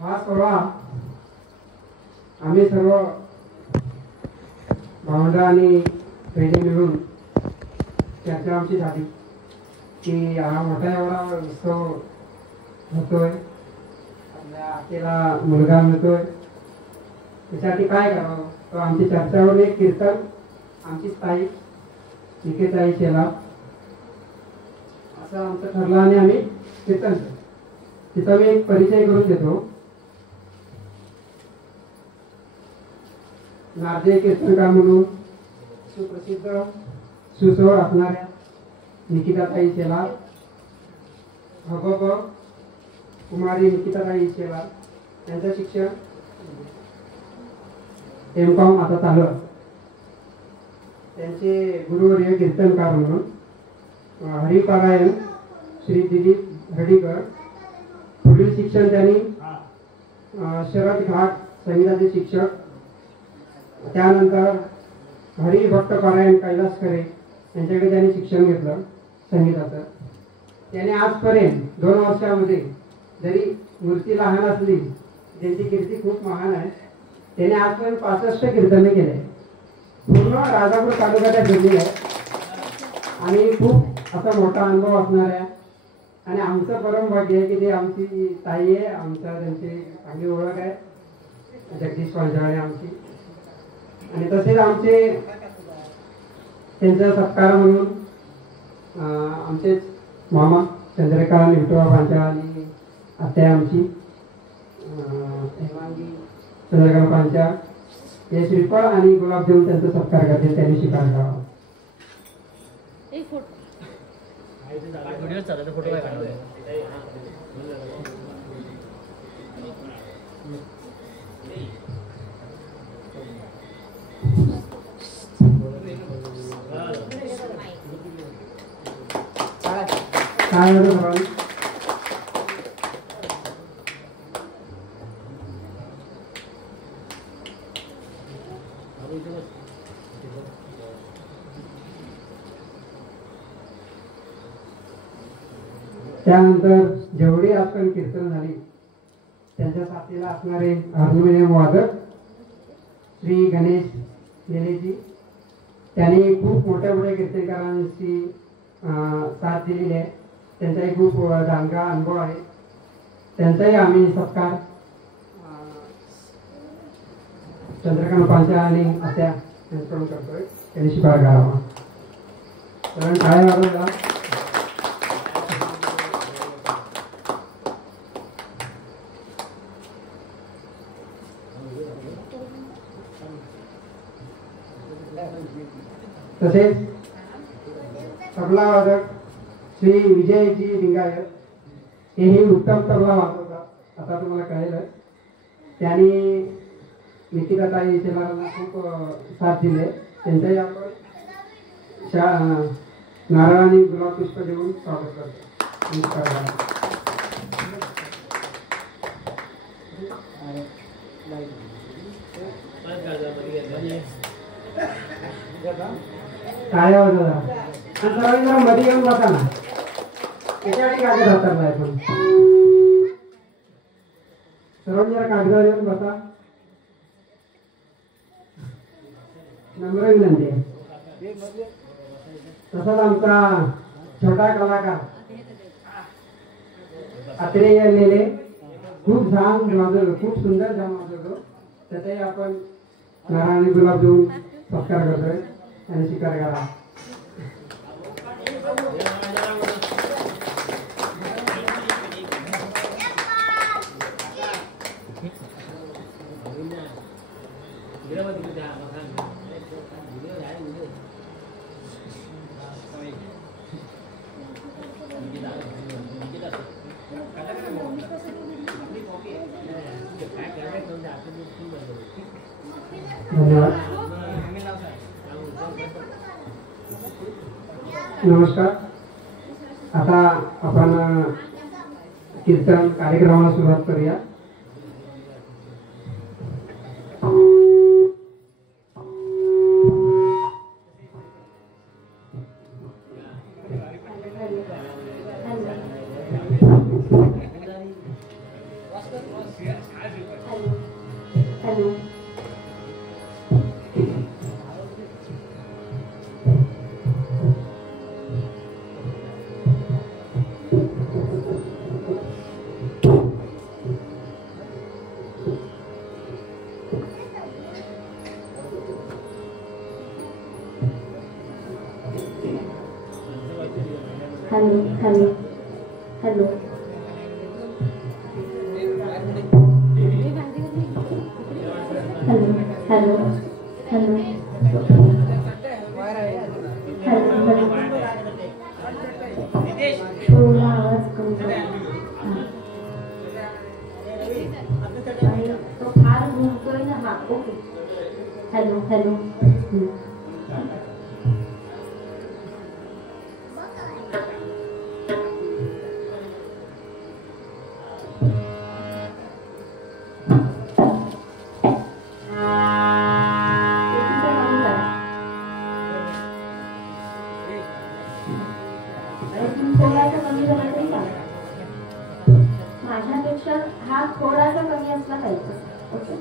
हा सोहळा आम्ही सर्व भावंड आणि बहिणी मिळून चर्चा आमची झाली की हा मोठा एवढा उत्सव होतोय, आपल्या आतेला मुलगा मिळतोय, त्यासाठी काय करावं. तो आमची चर्चावर एक कीर्तन आमची स्थायी निकेताई केला असं आमचं ठरलं आणि आम्ही कीर्तन केलं. तिचा मी एक परिचय करून देतो. नारदे कीर्तनकार म्हणून सुप्रसिद्ध सुसवड असणाऱ्या निकिताताई शेलार, हबब कुमारी निकिताताई शेलार यांचं शिक्षण एम.कॉम आता चालू आहे. त्यांचे गुरुवर्य कीर्तनकार म्हणून हरिपारायण श्री दिलीप हर्डीकर. पुढील शिक्षण त्यांनी शरद घाट संगीताचे शिक्षक, त्यानंतर हरिभक्त पारायण कैलासकरे यांच्याकडे त्यांनी शिक्षण घेतलं संगीताचं. त्याने आजपर्यंत 2 वर्षामध्ये जरी मूर्ती लहान असली त्यांची कीर्ती खूप महान आहे. त्याने आजपर्यंत 65 कीर्तने केले. पूर्ण राजापूर तालुक्यात फिरली आहे आणि खूप असा मोठा अनुभव असणार आहे. आणि आमचं परम भाग्य आहे की ते आमची ताई आहे, आमचा त्यांची चांगली ओळख आहे जगदीश पांचाळे आमची. आणि तसेच आमचे त्यांचा सत्कार म्हणून आमचेच मामा चंद्रकांत विठोबा पांचाळ आणि आत्या आमची हेमांगी चंद्रकांत पांचाळ हे श्रीफळ आणि गुलाब देऊन त्यांचा सत्कार करतील. त्यांनी स्वीकार करावा. काय होतं त्यानंतर जेवढी आपण कीर्तन झाली त्यांच्या साथीला असणारे हार्मोनियम वादक श्री गणेश लेलेजी, त्यांनी खूप मोठ्या मोठ्या कीर्तनकारांची साथ दिलेली आहे. त्यांचाही खूप जाणकार अनुभव आहे. त्यांचाही आम्ही सत्कार चंद्रकांत पांचाळ आणि आत्या यांच्याकडून करतोय. त्यांनी स्वीकार करावा. कारण काय वाजवला तसेच तबला वादक श्री विजयजी लिंगायत हेही उत्तम तबला वाजवतात आता तुम्हाला कळेलच. त्यांनी निकिताताई शेलारांना खूप साथ दिले. त्यांच्याही आपण नारळ आणि गुलाब पुष्प देऊन स्वागत करतो. काय सर्वांनी जरा मध्ये येऊन बसा ना. त्याच्यासाठी कागद हातात नाही पण सर्वांनी जरा कागदावर येऊन बसा. नम्र विनंती आहे. तसाच आमचा छोटा कलाकार अत्रेय लेले खूप छान वाजवतो, खूप सुंदर छान वाजवतो. त्याचाही आपण नारळ आणि गुलाब देऊन सत्कार करतोय. आणि स्वीकार करा. धन्यवाद. नमस्कार. आता आपण कीर्तन कार्यक्रमाला सुरुवात करूया. Hello hello hello hello hello hello hello थोडा आवाज कमी करा. आणि तो फार घुमतोय ना. हा ओके. हॅलो हॅलो माझ्यापेक्षा हा थोडासा कमी असला पाहिजे. ओके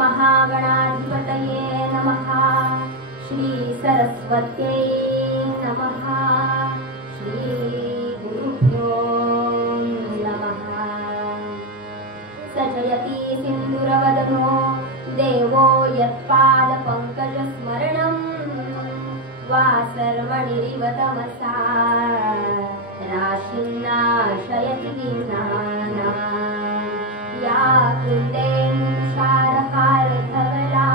महागणाधिपतये नमः. श्री सरस्वत्यै नमः. कर्मणिरिव तमसा राशिं नाशयति विघ्नानां या कुन्देन्दुसारहारधवला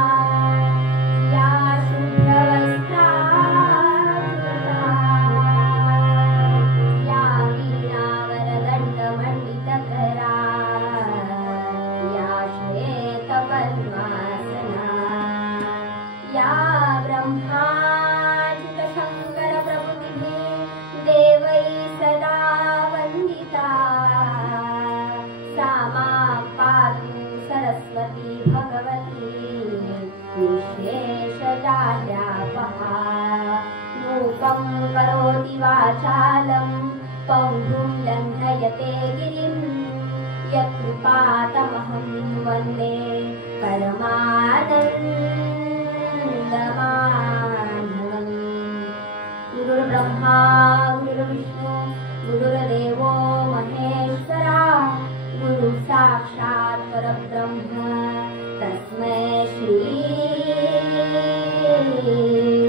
या शुभ्रवस्त्रावृता या वीणावरदण्डमण्डितकरा या श्वेतपद्मासना या ब्रह्माच्युतशङ्करप्रभृतिभिः देवैः सदा वन्दिता सा मां पातु सरस्वती भगवती निःशेषजाड्यापहा मूकं करोति वाचालं पौंड्रुं लङ्घयते गिरिं यत्कृपातमहं वन्दे परमानन्दमाधवम् गुरुर्ब्रह्मा गुरुर्विष्णु गुरुर्देवो महेश्वरा गुरु साक्षात् परब्रह्म तस्मै श्री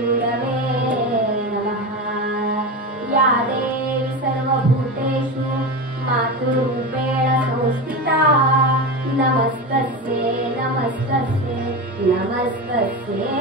गुरवे नमः या देवी सर्वभूतेषु मातृरूपेण संस्थिता नमस्तस्यै नमस्तस्यै नमस्तस्यै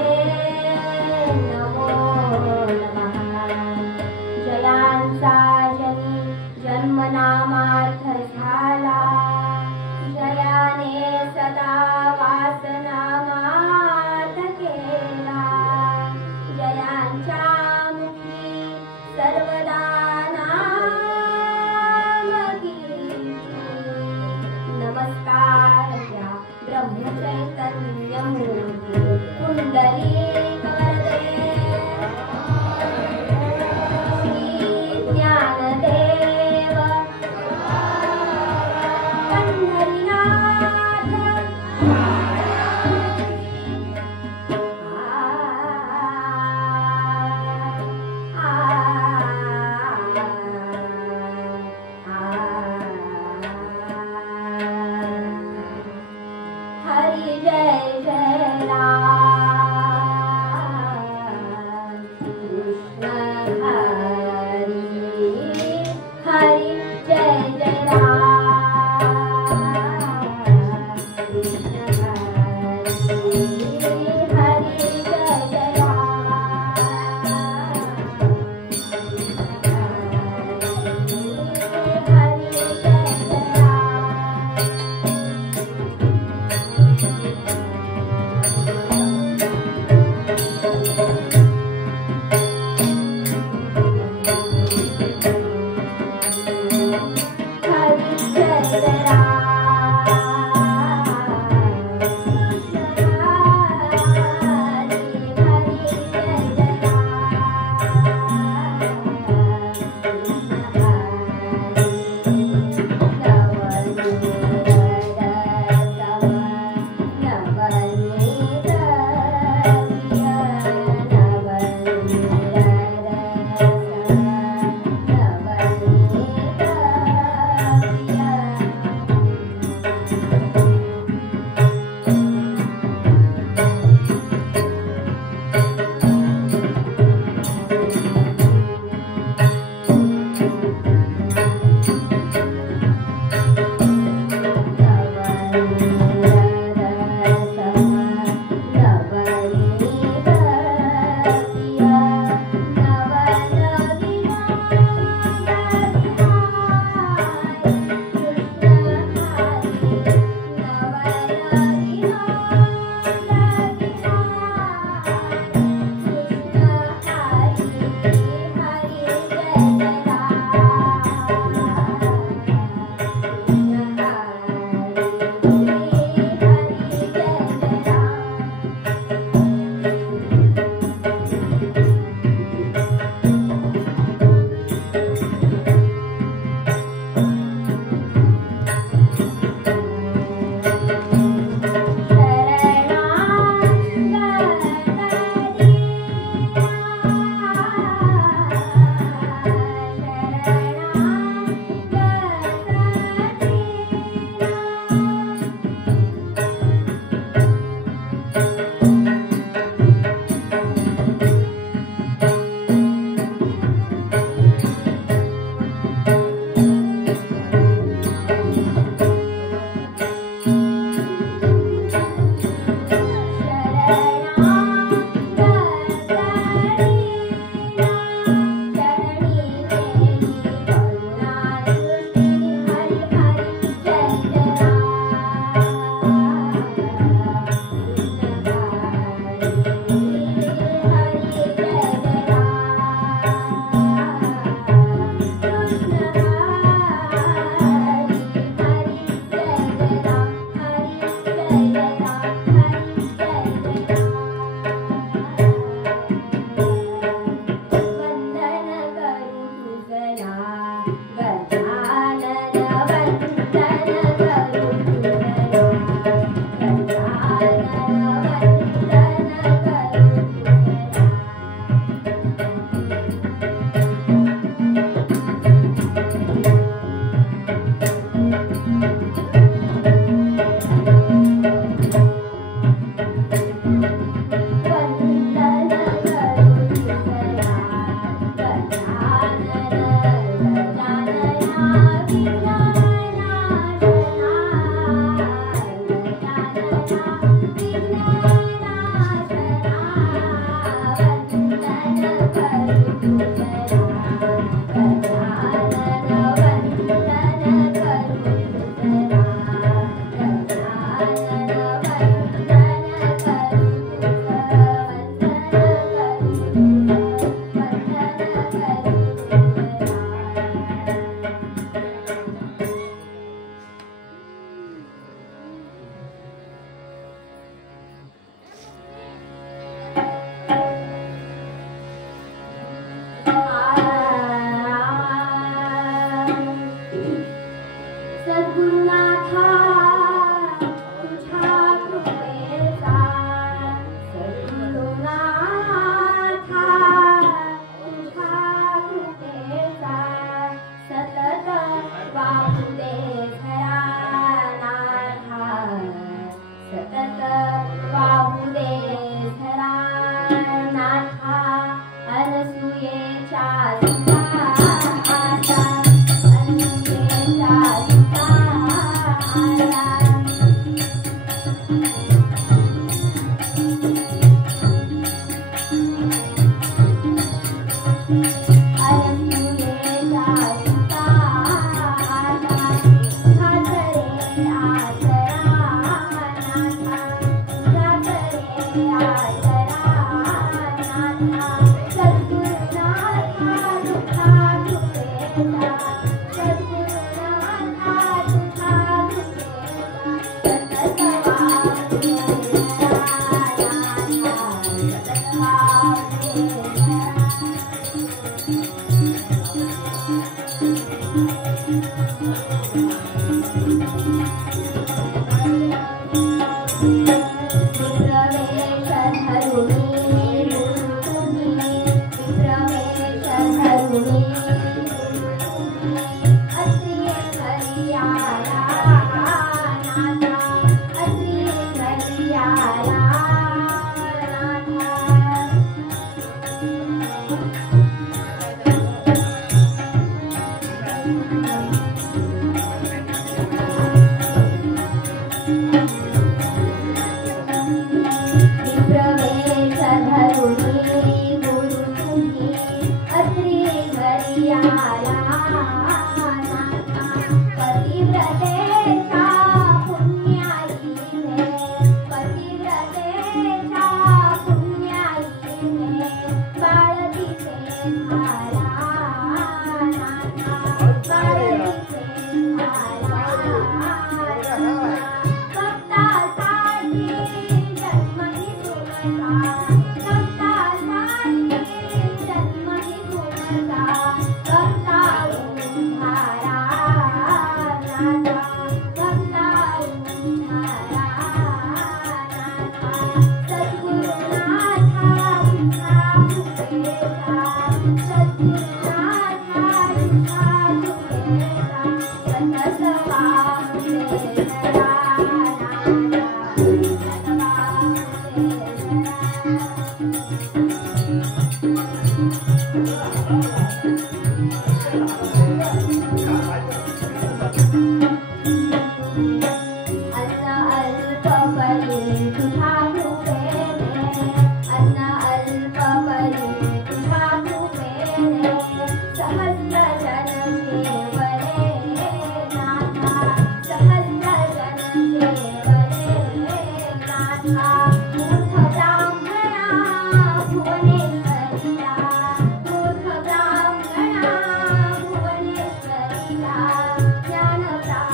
ज्ञान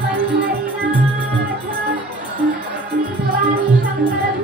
पंढरीनाथ श्री भवानी शंकर